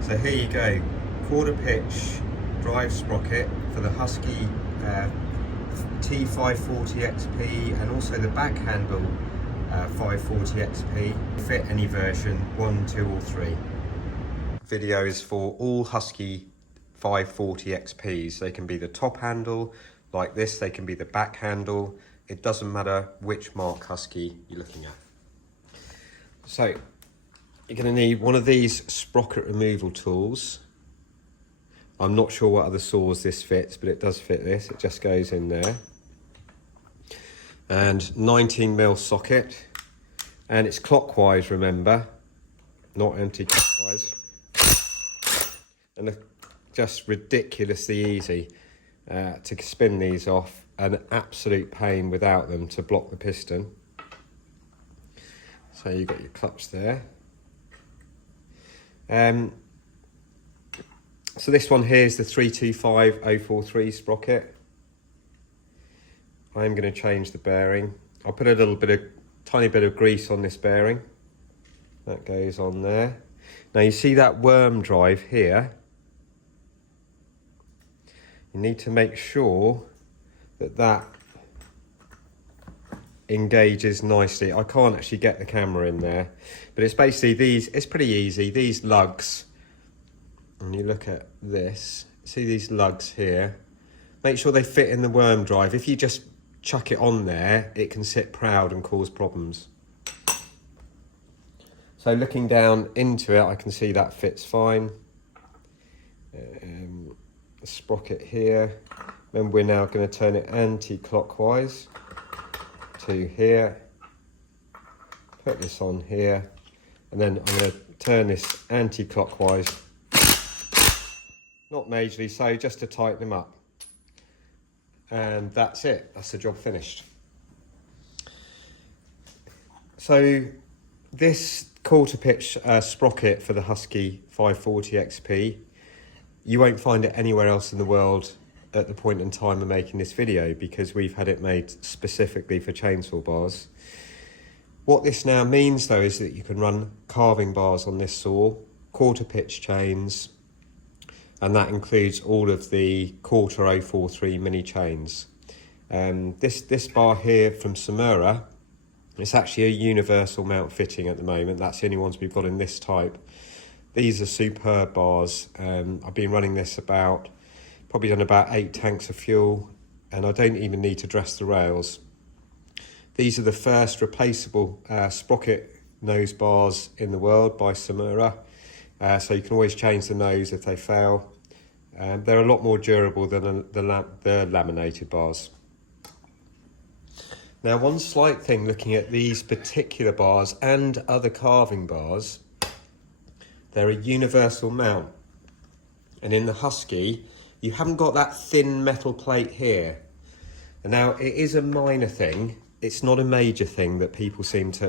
So here you go, quarter pitch drive sprocket for the Husky T540XP and also the back handle 540XP. Fit any version, 1, 2 or 3. Video is for all Husky 540XPs. They can be the top handle like this, they can be the back handle. It doesn't matter which mark Husky you're looking at. So you're going to need one of these sprocket removal tools. I'm not sure what other saws this fits, but it does fit this. It just goes in there. And 19mm socket. And it's clockwise, remember, not anti-clockwise. And just ridiculously easy to spin these off. An absolute pain without them to block the piston. So you've got your clutch there. So this one here is the 325043 sprocket. I'm going to change the bearing. I'll put a tiny bit of grease on this bearing. That goes on there. Now you see that worm drive here. You need to make sure that that engages nicely. I can't actually get the camera in there, but it's basically these, it's pretty easy, these lugs, and you look at this, see these lugs here, make sure they fit in the worm drive. If you just chuck it on there, it can sit proud and cause problems. So looking down into it, I can see that fits fine. The sprocket here, then we're now going to turn it anti-clockwise to here, put this on here, and then I'm going to turn this anti-clockwise, not majorly so, just to tighten them up. And that's it, that's the job finished. So this quarter pitch sprocket for the Husky 540XP, you won't find it anywhere else in the world at the point in time of making this video, because we've had it made specifically for chainsaw bars. What this now means though is that you can run carving bars on this saw, quarter pitch chains, and that includes all of the quarter 043 mini chains. This bar here from Samura, it's actually a universal mount fitting at the moment. That's the only ones we've got in this type. These are superb bars. I've been running this probably done about 8 tanks of fuel, and I don't even need to dress the rails. These are the first replaceable sprocket nose bars in the world by Samura, so you can always change the nose if they fail. They're a lot more durable than the laminated bars. Now, one slight thing looking at these particular bars and other carving bars, they're a universal mount, and in the Husky you haven't got that thin metal plate here. And now it is a minor thing, it's not a major thing that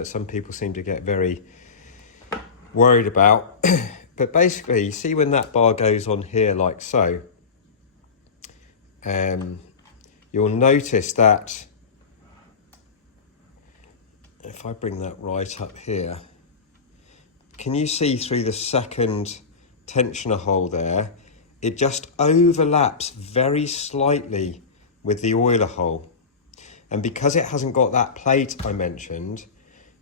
some people seem to get very worried about. But basically, you see when that bar goes on here like so, you'll notice that if I bring that right up here, can you see through the second tensioner hole there? It just overlaps very slightly with the oiler hole. And because it hasn't got that plate I mentioned,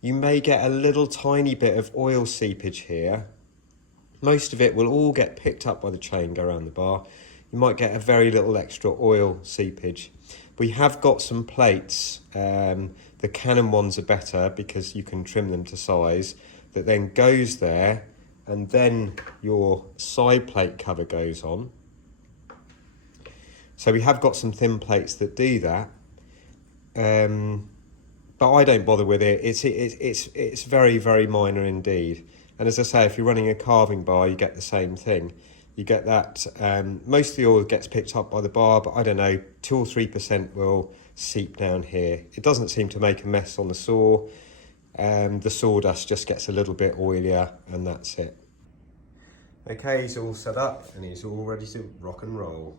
you may get a little tiny bit of oil seepage here. Most of it will all get picked up by the chain, go around the bar. You might get a very little extra oil seepage. We have got some plates, the Canon ones are better because you can trim them to size, that then goes there, and then your side plate cover goes on. So we have got some thin plates that do that, but I don't bother with it. It's very, very minor indeed. And as I say, if you're running a carving bar, you get the same thing. You get that, most of the oil gets picked up by the bar, but I don't know, 2 or 3% will seep down here. It doesn't seem to make a mess on the saw. The sawdust just gets a little bit oilier, and that's it. Okay, he's all set up and he's all ready to rock and roll.